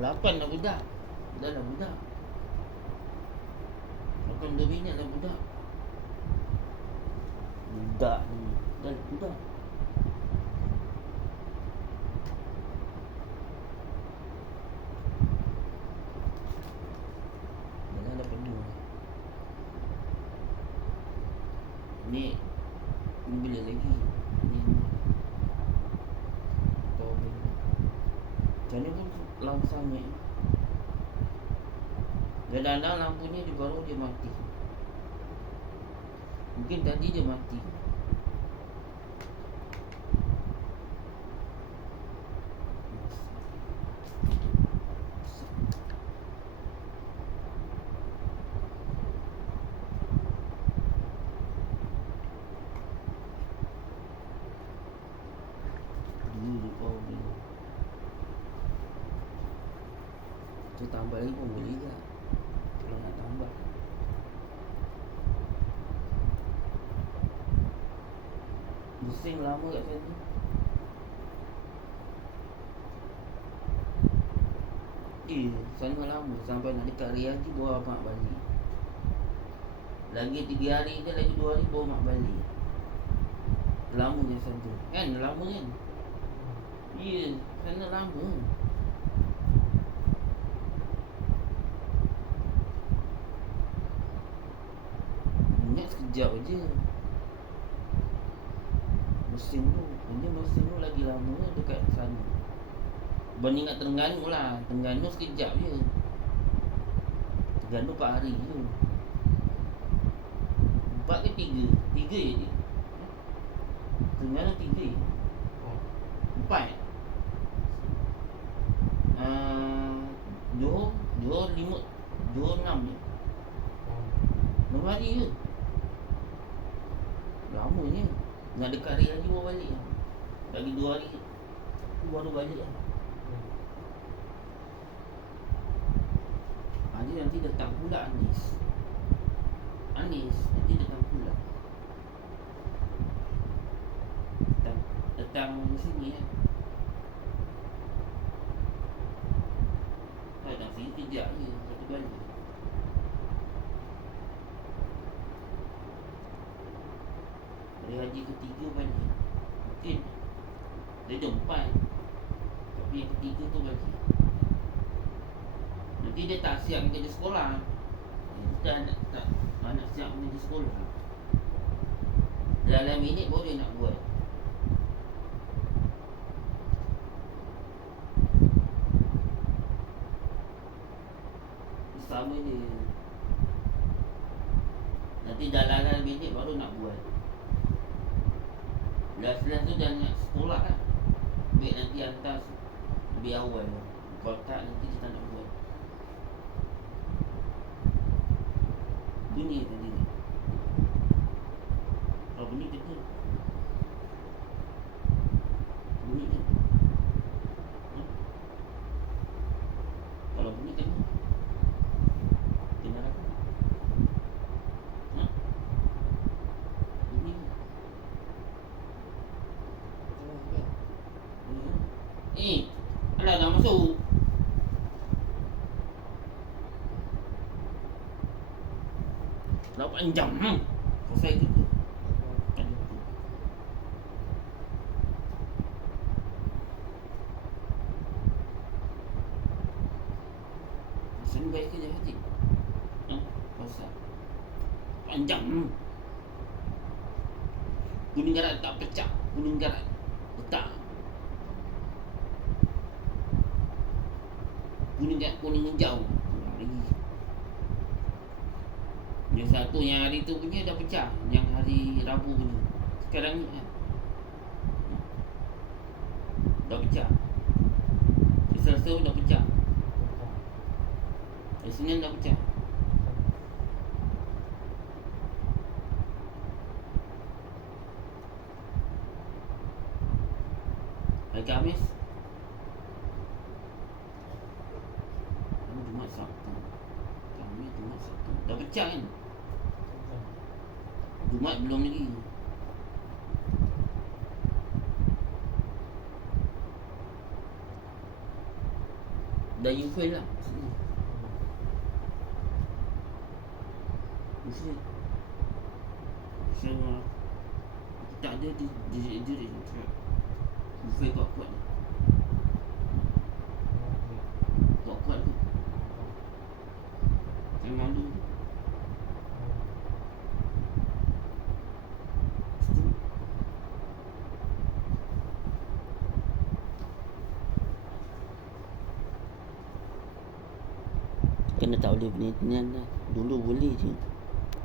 8 dah budak. Dah lah budak. 8 minit dah budak. Budak ni. Dah lah budak. Dah penuh. Ni bila lagi? Ni tahu ni. Macam ni pun lampu sangat. Kadang-kadang lampunya dia baru dia mati. Mungkin tadi dia mati. Kita tambah lagi pun boleh juga kalau nak tambah. Bising lama kat sana. Sana lama sampai nak dekat Riyadh bawa mak balik. Lagi 3 hari je, lagi 2 hari bawa mak balik. Lama kat sana. Kan lama kan? Sana lama. Ingat sekejap je. Mesin tu lagi lama dekat sana. Banding kat Terengganu lah. Terengganu sekejap je. Terengganu 4 hari je. 4 ke 3? 3 je dia. Terengganu 3 je. 4. Johor 5. Johor 6 je. 6 hari je. Lamanya. Nak dekat hari lagi bawa balik. Lagi 2 hari baru balik lah. Nanti datang pula Anis nanti datang pula. Datang sini kan. Datang sini kejap je. Satu kali. Hari haji ketiga balik. Mungkin dia ada 4. Tapi yang ketiga tu balik. Nanti dia tak siap kerja sekolah. Dia nak siap kerja sekolah. Dalam minit baru dia nak buat. Sama dia. Nanti dalam minit baru nak buat. Last tu dah nak sekolah kan. Baik nanti hantar lebih awal. Kalau tak nanti kita nak buat. Bunyi tadi ni. Kalau bunyi kena. Bunyi kan? Kalau bunyi kena. Kena apa? Bunyi kan? Bunyi kan? Alah dah masuk. Dah panjang. Selesai tu. Sini baik ke haji? Pasal panjang. Kuning garat tak pecah. Kuning garat letak. Kuning hijau. Yang satu yang hari tu punya dah pecah. Yang hari Rabu punya. Sekarang ni dah pecah. Selasa dah pecah. Senin dah pecah. Hari Khamis Jumaat Sabtu. Khamis Jumaat Sabtu. Dah pecah kan? Jumaat belum lagi. Dan you fail lah sini. Mesti semua tak ada dia cakap you fail kuat-kuat ni. Kuat-kuat tu memang malu. Kena tak boleh bernian lah. Dulu boleh je.